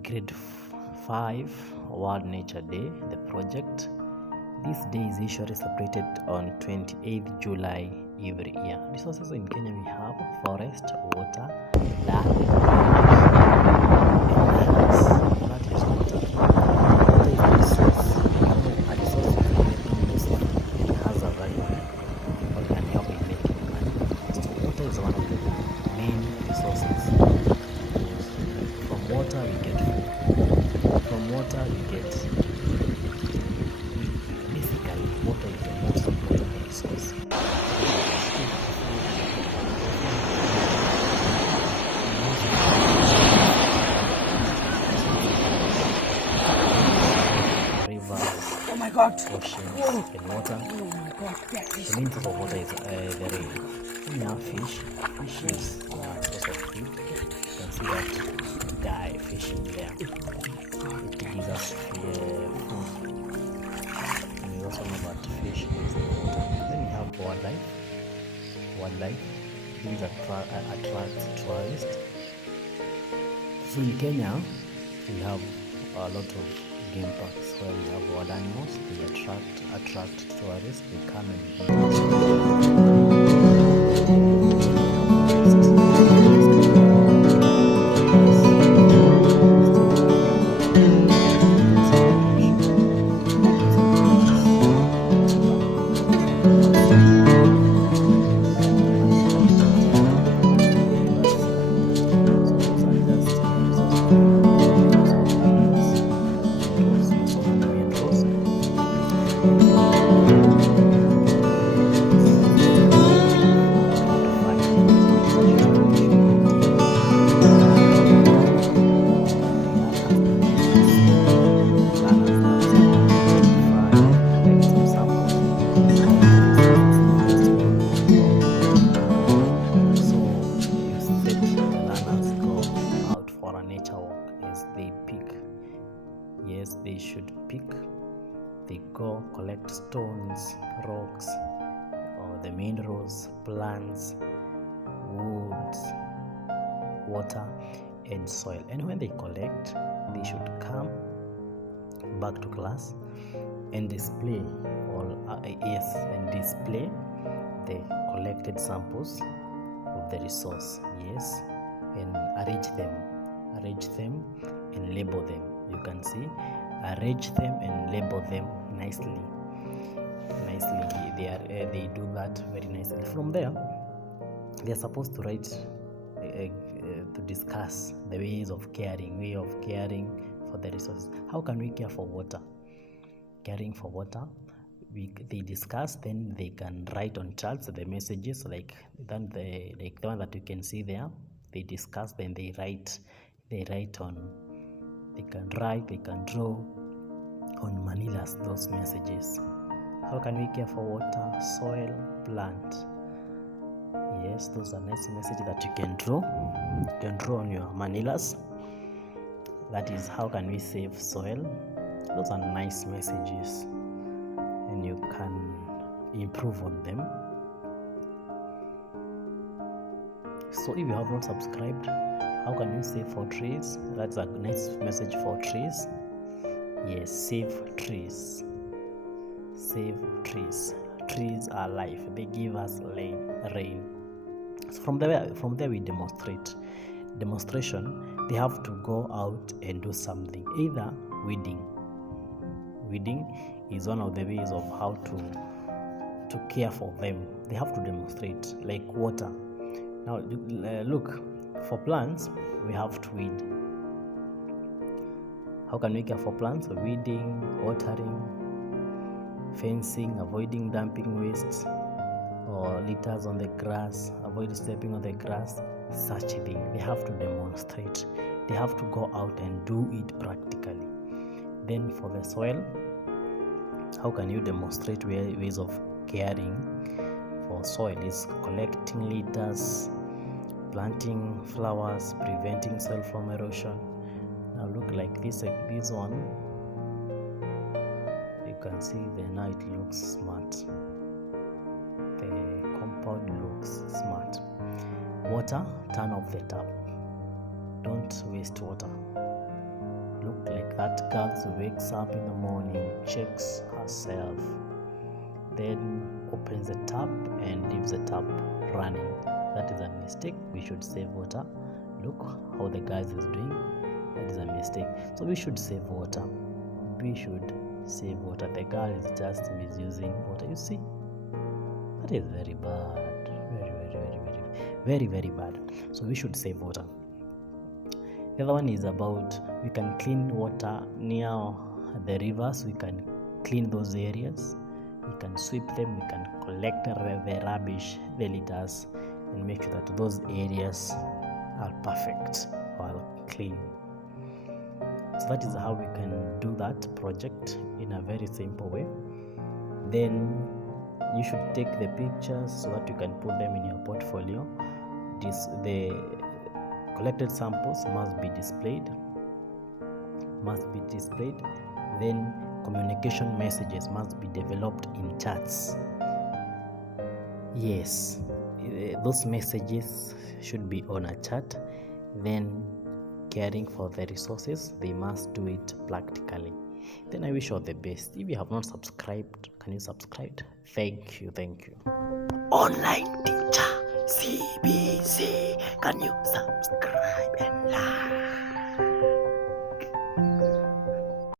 Grade 5 World Nature Day, the project. This day is usually celebrated on 28th July every year. Resources in Kenya we have forest, water, land, and lands. That is water. Water is a resource. A resource is very useful and has a value or can help in making money. So water is one of the main resources. From water we get food. From water we get, basically water is the most important resource. Rivers, oh my god, oceans, and water. oh my god, The main source of water is the rain. When you have fish is a source of food. You can see that guy fishing there. It gives us food. And we also know that fish is the water. Then we have wildlife. These attract tourists. So in Kenya, we have a lot of game parks where we have wild animals. They attract tourists. They come and they should pick. They go collect stones, rocks, or the minerals, plants, woods, water, and soil. And when they collect, they should come back to class and display the collected samples of the resource. Yes, and arrange them and label them. You can see, arrange them and label them nicely. They do that very nicely. From there, they are supposed to write to discuss the way of caring for the resources. How can we care for water? Caring for water, they discuss. Then they can write on charts the messages like the one that you can see there. They discuss, then they write on. They can draw on manilas those messages. How can we care for water, soil, plant? Yes, those are nice messages that you can draw. You can draw on your manilas. That is, how can we save soil? Those are nice messages, and you can improve on them. So if you have not subscribed, how can you save for trees? That's a nice message for trees. Yes, save trees. Trees are life. They give us rain. So from there we demonstrate. Demonstration, they have to go out and do something. Either weeding. Weeding is one of the ways of how to care for them. They have to demonstrate, like water. Now look, for plants, we have to weed. How can we care for plants? Weeding, watering, fencing, avoiding dumping waste or litters on the grass, avoid stepping on the grass, such a thing. They have to demonstrate. They have to go out and do it practically. Then for the soil, how can you demonstrate ways of caring for soil? Is collecting litters, planting flowers, preventing soil from erosion. Now look like this one. You can see now it looks smart. The compound looks smart. Water, turn off the tap. Don't waste water. look like that girl who wakes up in the morning, checks herself, then opens the tap and leaves the tap running. That is a mistake. We should save water. Look how the guy is doing. That is a mistake. So we should save water. We should save water. The girl is just misusing water. You see, that is very bad. Very bad. So we should save water. The other one is about we can clean water near the rivers. We can clean those areas. We can sweep them. We can collect the rubbish, the litters, and make sure that those areas are perfect or clean. So that is how we can do that project in a very simple way. Then you should take the pictures so that you can put them in your portfolio. The collected samples must be displayed. Then communication messages must be developed in chats. Yes, those messages should be on a chat. Then caring for the resources, they must do it practically. Then I wish you all the best. If you have not subscribed, can you subscribe? Thank you. Online teacher CBC, can you subscribe?